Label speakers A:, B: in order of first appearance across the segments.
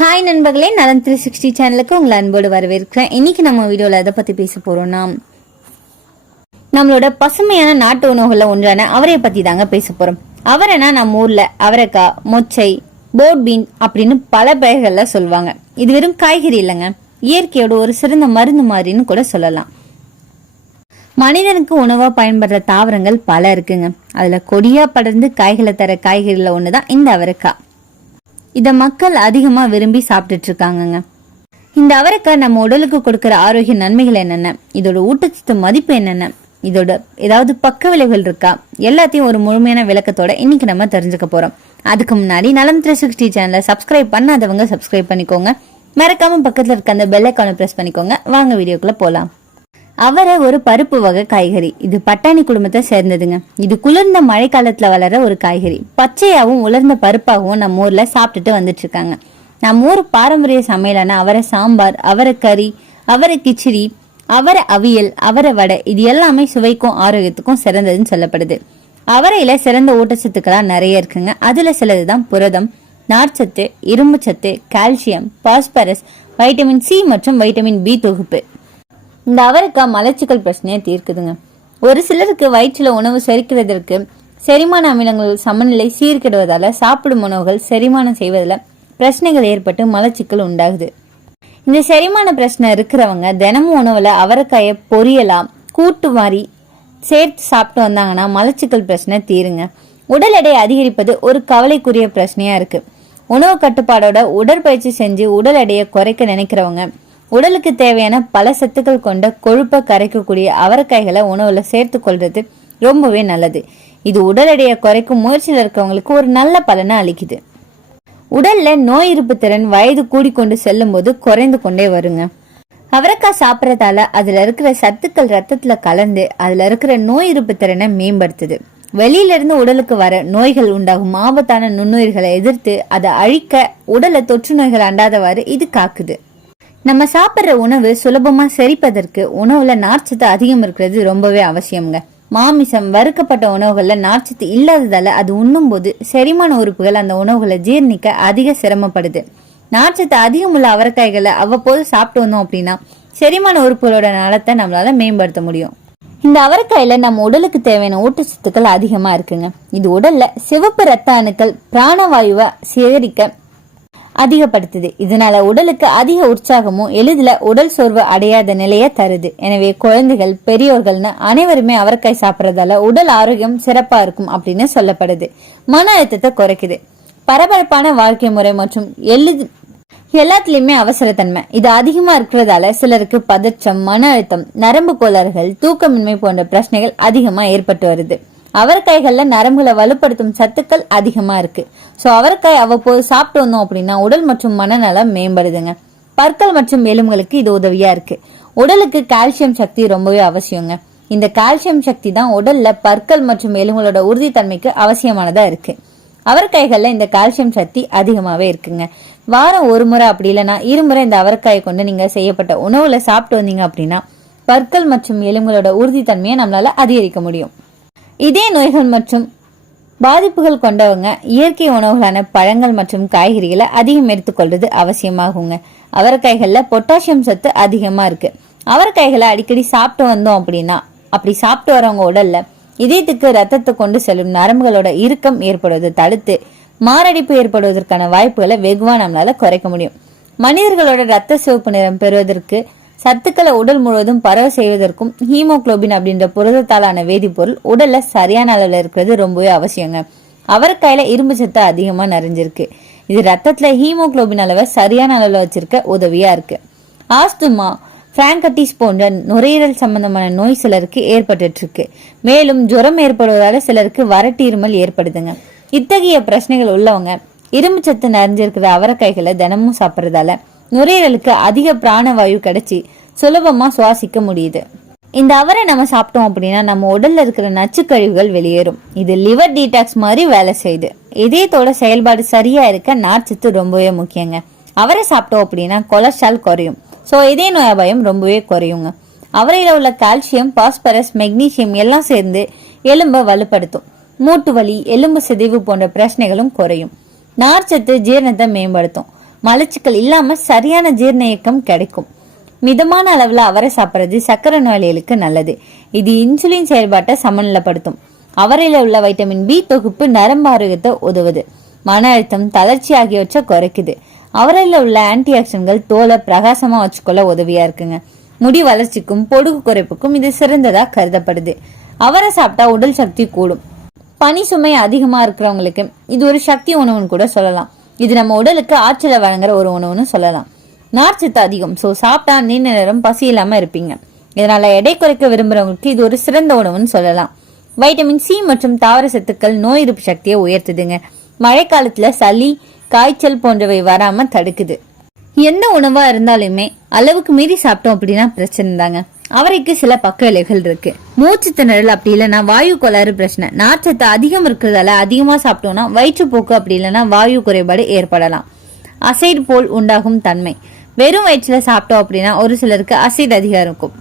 A: Hi நண்பர்களே. நலன் three sixty சேனலுக்கு உங்களை அன்போடு வரவேற்கிறேன். இன்னைக்கு நம்ம வீடியோவில் எதை பற்றி பேச போகிறோம்னா நம்மளோட பசுமையான நாட்டு உணவுகளில் ஒன்றான அவரை பற்றி தாங்க பேச போகிறோம் அவரைனா நம்ம ஊரில் அவரைக்காய் மொச்சை போட் பீன் அப்படின்னு பல பெயர்களில் சொல்லுவாங்க. இது வெறும் காய்கறி இல்லைங்க. இயற்கையோட ஒரு சிறந்த மருந்து மாதிரின்னு கூட சொல்லலாம். மனிதனுக்கு உணவாக பயன்படுற தாவரங்கள் பல இருக்குங்க. அதில் கொடியாக படர்ந்து காய்களை தர காய்கறிகளில் ஒன்று தான் இந்த அவரைக்காய். இதை மக்கள் அதிகமாக விரும்பி சாப்பிட்டுட்டு இருக்காங்கங்க இந்த அவரைக்காய் நம்ம உடலுக்கு கொடுக்குற ஆரோக்கிய நன்மைகள் என்னென்ன? இதோட ஊட்டச்சத்து மதிப்பு என்னென்ன? இதோட ஏதாவது பக்க விளைவுகள் இருக்கா? எல்லாத்தையும் ஒரு முழுமையான விளக்கத்தோட இன்னைக்கு நம்ம தெரிஞ்சுக்க போறோம். அதுக்கு முன்னாடி நலம் த்ரீ சிக்ஸ்டி சேனலை சப்ஸ்கிரைப் பண்ணாதவங்க சப்ஸ்கிரைப் பண்ணிக்கோங்க. மறக்காம பக்கத்துல இருக்க அந்த பெல் ஐக்கானை பிரஸ் பண்ணிக்கோங்க. வாங்க வீடியோக்குள்ள போலாம். அவரை ஒரு பருப்பு வகை காய்கறி. இது பட்டாணி குடும்பத்தை சேர்ந்ததுங்க. இது குளிர்ந்த மழைக்காலத்துல வளர ஒரு காய்கறி. பச்சையாவும் உலர்ந்த பருப்பாகவும் நம்ம ஊர்ல சாப்பிட்டுட்டு வந்துட்டு இருக்காங்க நம்ம ஊர் பாரம்பரிய சமையலான அவரை சாம்பார் அவரை கறி அவரை கிச்சடி அவரை அவியல் அவரை வடை இது எல்லாமே சுவைக்கும் ஆரோக்கியத்துக்கும் சிறந்ததுன்னு சொல்லப்படுது. அவரையில சிறந்த ஊட்டச்சத்துக்களா நிறைய இருக்குங்க. அதுல சிலதுதான் புரதம் நார்ச்சத்து இரும்புச்சத்து கால்சியம் பாஸ்பரஸ் வைட்டமின் சி மற்றும் வைட்டமின் பி தொகுப்பு. இந்த அவரைக்காய் மலச்சிக்கல் பிரச்சனையை தீர்க்குதுங்க. ஒரு சிலருக்கு வயிற்றில் உணவு செரிக்கிறதற்கு செரிமான அமிலங்கள் சமநிலை சீர்கெடுவதால் சாப்பிடும் உணவுகள் செரிமானம் செய்வதில் பிரச்சனைகள் ஏற்பட்டு மலச்சிக்கல் உண்டாகுது. இந்த செரிமான பிரச்சனை இருக்கிறவங்க தினமும் உணவில் அவரைக்காயை பொரியலாம் கூட்டு மாதிரி சேர்த்து சாப்பிட்டு வந்தாங்கன்னா மலச்சிக்கல் பிரச்சனை தீருங்க. உடல் எடை அதிகரிப்பது ஒரு கவலைக்குரிய பிரச்சனையாக இருக்குது உணவு கட்டுப்பாடோட உடற்பயிற்சி செஞ்சு உடல் எடையை குறைக்க நினைக்கிறவங்க உடலுக்கு தேவையான பல சத்துக்கள் கொண்ட கொழுப்பை கரைக்கக்கூடிய அவரைக்காய்களை உணவுல சேர்த்து கொள்றது ரொம்பவே நல்லது. இது உடல் எடையை குறைக்கும் முயற்சியில் இருக்கவங்களுக்கு ஒரு நல்ல பலனை அளிக்குது. உடல்ல நோய் இருப்பு திறன் வயது கூடிக்கொண்டு செல்லும் போது குறைந்து கொண்டே வருங்க. அவரைக்காய் சாப்பிட்றதால அதுல இருக்கிற சத்துக்கள் ரத்தத்துல கலந்து அதுல இருக்கிற நோய் இருப்பு திறனை மேம்படுத்துது. வெளியில இருந்து உடலுக்கு வர நோய்கள் உண்டாகும் ஆபத்தான நுண்ணுயிர்களை எதிர்த்து அதை அழிக்க உடலை தொற்று நோய்கள் அண்டாதவாறு இது காக்குது. நம்ம சாப்பிட்ற உணவு சுலபமா செரிப்பதற்கு உணவுல நார்ச்சத்து அதிகம் இருக்கிறது ரொம்பவே அவசியம்ங்க. மாமிசம் வறுக்கப்பட்ட உணவுகள்ல நார்ச்சத்து இல்லாததால அது உண்ணும்போது செரிமான உறுப்புகள் அந்த உணவுகளை ஜீரணிக்க அதிக சிரமப்படுது. நார்ச்சத்து அதிகமுள்ள அவரைக்காய்களை அவ்வப்போது சாப்பிட்டு வந்தோம் அப்படின்னா செரிமான உறுப்புகளோட நலத்தை நம்மளால மேம்படுத்த முடியும். இந்த அவரைக்காயில நம்ம உடலுக்கு தேவையான ஊட்டச்சத்துக்கள் அதிகமா இருக்குங்க. இது உடல்ல சிவப்பு ரத்த அணுக்கள் பிராணவாயுவை சேகரிக்க அதிகப்படுத்துது. இதனால உடலுக்கு அதிக உற்சாகமும் எளிதில் உடல் சோர்வு அடையாத நிலையை தருது. எனவே குழந்தைகள் பெரியோர்கள்னு அனைவருமே அவரைக்காய் சாப்பிட்றதால உடல் ஆரோக்கியம் சிறப்பா இருக்கும் அப்படின்னு சொல்லப்படுது. மன அழுத்தத்தை குறைக்குது. பரபரப்பான வாழ்க்கை முறை மற்றும் எளிது எல்லாத்துலயுமே அவசரத்தன்மை. இது அதிகமா இருக்கிறதால சிலருக்கு பதற்றம் மன அழுத்தம் நரம்பு கோளாறுகள் தூக்கமின்மை போன்ற பிரச்சனைகள் அதிகமா ஏற்பட்டு வருது. அவரைக்காய்களில் நரம்புகளை வலுப்படுத்தும் சத்துக்கள் அதிகமாக இருக்குது ஸோ அவரைக்காய் அவ்வப்போது சாப்பிட்டு வந்தோம் அப்படின்னா உடல் மற்றும் மனநலம் மேம்படுதுங்க. பற்கள் மற்றும் எலும்புகளுக்கு இது உதவியாக இருக்குது உடலுக்கு கால்சியம் சக்தி ரொம்பவே அவசியங்க. இந்த கால்சியம் சக்தி தான் உடல்ல பற்கள் மற்றும் எலும்புகளோட உறுதித்தன்மைக்கு அவசியமானதா இருக்கு. அவரைக்காய்கள்ல இந்த கால்சியம் சக்தி அதிகமாவே இருக்குங்க. வாரம் ஒரு முறை அப்படி இல்லைன்னா இருமுறை இந்த அவரைக்காயை கொண்டு நீங்க செய்யப்பட்ட உணவுல சாப்பிட்டு வந்தீங்க அப்படின்னா பற்கள் மற்றும் எலும்புகளோட உறுதித்தன்மையை நம்மளால அதிகரிக்க முடியும். இதே நோய்கள் மற்றும் பாதிப்புகள் கொண்டவங்க இயற்கை உணவுகளான பழங்கள் மற்றும் காய்கறிகளை அதிகம் எடுத்துக்கொள்வது அவசியமாகுங்க. அவரைக்காய்களில் பொட்டாசியம் சத்து அதிகமாக இருக்கு. அவரைக்காய்களை அடிக்கடி சாப்பிட்டு வந்தோம் அப்படின்னா அப்படி சாப்பிட்டு வரவங்க உடல்ல இதயத்துக்கு ரத்தத்தை கொண்டு செல்லும் நரம்புகளோட இறுக்கம் ஏற்படுவதை தடுத்து மாரடைப்பு ஏற்படுவதற்கான வாய்ப்புகளை வெகுவாக நம்மளால குறைக்க முடியும். மனிதர்களோட ரத்த சிவப்பு நிறம் பெறுவதற்கு சத்துக்களை உடல் முழுவதும் பரவ செய்வதற்கும் ஹீமோகுளோபின் அப்படின்ற புரதத்தாலான வேதிப்பொருள் உடல்ல சரியான அளவில் இருக்கிறது ரொம்பவே அவசியங்க. அவரைக்காயில இரும்பு சத்து அதிகமா நிறைஞ்சிருக்கு. இது ரத்தத்துல ஹீமோகுளோபின் அளவை சரியான அளவில் வச்சிருக்க உதவியா இருக்கு. ஆஸ்துமா பிராங்கட்டிஸ் போன்ற நுரையீரல் சம்பந்தமான நோய் சிலருக்கு ஏற்பட்டு இருக்கு மேலும் ஜுரம் ஏற்படுவதால சிலருக்கு வறட்டு இருமல் ஏற்படுதுங்க. இத்தகைய பிரச்சனைகள் உள்ளவங்க இரும்பு சத்து நிறைஞ்சிருக்கிற அவரைக்காய்களை தினமும் சாப்பிட்றதால நுரையீரலுக்கு அதிக பிராணவாயு கிடைச்சி சுலபமாக சுவாசிக்க முடியுது. இந்த அவரை நம்ம சாப்பிட்டோம் அப்படின்னா நம்ம உடல்ல இருக்கிற நச்சுக்கழிவுகள் வெளியேறும். இது லிவர் டீடாக்ஸ் மாதிரி வேலை செய்யுது. இதயத்தோட செயல்பாடு சரியா இருக்க நார்ச்சத்து ரொம்பவே முக்கியங்க. அவரை சாப்பிட்டோம் அப்படின்னா கொலஸ்ட்ரால் குறையும். ஸோ இதய நோய் அபாயம் ரொம்பவே குறையுங்க. அவரையில உள்ள கால்சியம் பாஸ்பரஸ் மெக்னீசியம் எல்லாம் சேர்ந்து எலும்பை வலுப்படுத்தும். மூட்டு வலி எலும்பு சிதைவு போன்ற பிரச்சனைகளும் குறையும். நார்ச்சத்து ஜீரணத்தை மேம்படுத்தும். மலச்சிக்கல் இல்லாம சரியான ஜீரண இயக்கம் கிடைக்கும். மிதமான அளவுல அவரை சாப்பிட்றது சக்கரை நோயாளிகளுக்கு நல்லது. இது இன்சுலின் செயல்பாட்டை சமநிலைப்படுத்தும். அவரையில உள்ள வைட்டமின் பி தொகுப்பு நரம்பு ஆரோக்கியத்தை உதவுது. மன அழுத்தம் தளர்ச்சி ஆகியவற்றை குறைக்குது. அவரையில உள்ள ஆன்டி ஆக்சிடன்ட்கள் தோலை பிரகாசமா வச்சுக்கொள்ள உதவியா இருக்குங்க. முடி வளர்ச்சிக்கும் பொடுகு குறைப்புக்கும் இது சிறந்ததா கருதப்படுது. அவரை சாப்பிட்டா உடல் சக்தி கூடும். பனி சுமை அதிகமா இருக்கிறவங்களுக்கு இது ஒரு சக்தி உணவுன்னு கூட சொல்லலாம். இது நம்ம உடலுக்கு ஆற்றலை வழங்குற ஒரு உணவுன்னு சொல்லலாம். நார்ச்சத்து அதிகம். ஸோ சாப்பிட்டா நீண்ட நேரம் பசி இல்லாம இருப்பீங்க. இதனால எடை குறைக்க விரும்புறவங்களுக்கு இது ஒரு சிறந்த உணவுன்னு சொல்லலாம். வைட்டமின் சி மற்றும் தாவர சத்துக்கள் நோய் எதிர்ப்பு சக்தியை உயர்த்துதுங்க. மழைக்காலத்துல சளி காய்ச்சல் போன்றவை வராம தடுக்குது. எந்த உணவா இருந்தாலுமே அளவுக்கு மீறி சாப்பிட்டோம் அப்படின்னா பிரச்சனை தாங்க அவரைக்கு சில பக்க இலைகள் இருக்கு. மூச்சு திணறல் அப்படி இல்லைன்னா வாயு கோளாறு பிரச்சனை. நார்ச்சத்து அதிகம் இருக்கிறதால அதிகமா சாப்பிட்டோம்னா வயிற்றுப்போக்கு அப்படி இல்லைன்னா வாயு குறைபாடு ஏற்படலாம். அசைடு போல் உண்டாகும் தன்மை. வெறும் வயிற்றுல சாப்பிட்டோம் அப்படின்னா ஒரு சிலருக்கு அசைடு அதிகம் இருக்கும்.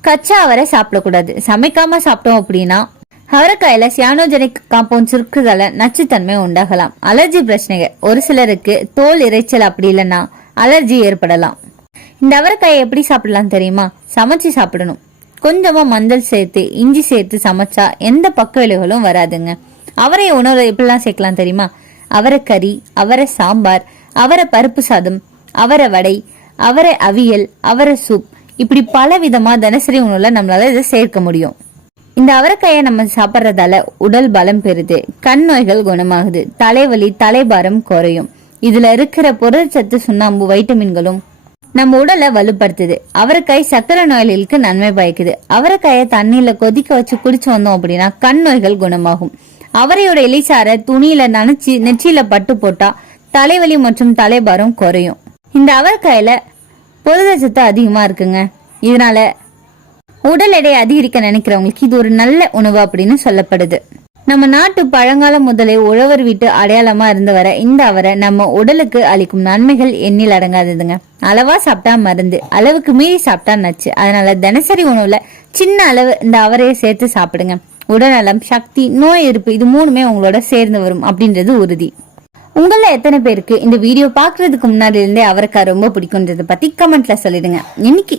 A: கச்சா அவரை சாப்பிடக்கூடாது. சமைக்காம சாப்பிட்டோம் அப்படின்னா அவரைக்காயில சியானோஜெனிக் காம்பவுண்ட்ஸ் இருக்கிறதால நச்சுத்தன்மை உண்டாகலாம். அலர்ஜி பிரச்சனைகள். ஒரு சிலருக்கு தோல் இறைச்சல் அப்படி இல்லைன்னா அலர்ஜி ஏற்படலாம். இந்த அவரைக்காயை எப்படி சாப்பிடலாம் தெரியுமா? சமைச்சு சாப்பிடணும். கொஞ்சமா மஞ்சள் சேர்த்து இஞ்சி சேர்த்து சமைச்சா எந்த பக்க விளைவுகளும் வராதுங்க. அவரை உணவு எப்படிலாம் சேர்க்கலாம் தெரியுமா? அவரை கறி அவரை சாம்பார் அவரை பருப்பு சாதம் அவரை வடை அவரை அவியல் அவரை சூப். இப்படி பல விதமா தினசரி உணவுல நம்மளால இதை சேர்க்க முடியும். இந்த அவரைக்காயை நம்ம சாப்பிட்றதால உடல் பலம் பெறுது கண் நோய்கள் குணமாகுது தலைவலி தலைபாரம் குறையும். இதுல இருக்கிற புரதச்சத்து சுண்ணாம்பு வைட்டமின்களும் நம்ம உடலை வலுப்படுத்துது. அவரைக்காய் சக்கரை நோயாளிகளுக்கு நன்மை பயக்குது. அவரைக்காயை தண்ணியில கொதிக்க வச்சு குடிச்சு வந்தோம் அப்படின்னா கண் நோய்கள் குணமாகும். அவரையோட இலைச்சார துணியில நனைச்சு நெற்றியில பட்டு போட்டா தலைவலி மற்றும் தலைபாரம் குறையும். இந்த அவரைக்காயில புரதச்சத்து அதிகமா இருக்குங்க. இதனால உடல் எடை அதிகரிக்க நினைக்கிறவங்களுக்கு இது ஒரு நல்ல உணவு அப்படின்னு சொல்லப்படுது. நம்ம நாட்டு பழங்கால முதலே உழவர் வீட்டு அடையாளமா இருந்து வர இந்த அவரை நம்ம உடலுக்கு அளிக்கும் நன்மைகள் எண்ணில் அடங்காததுங்க. அளவா சாப்பிட்டா மருந்து அளவுக்கு மீறி சாப்பிட்டா நச்சு. அதனால தினசரி உணவுல சின்ன அளவு இந்த அவரையை சேர்த்து சாப்பிடுங்க. உடல்நலம் சக்தி நோய் எதிர்ப்பு இது மூணுமே உங்களோட சேர்ந்து வரும் அப்படின்றது உறுதி. உங்கள எத்தனை பேருக்கு இந்த வீடியோ பாக்குறதுக்கு முன்னாடி இருந்தே அவரைக்காய் ரொம்ப பிடிக்கும்ன்றத பத்தி கமெண்ட்ல சொல்லிடுங்க. இன்னைக்கு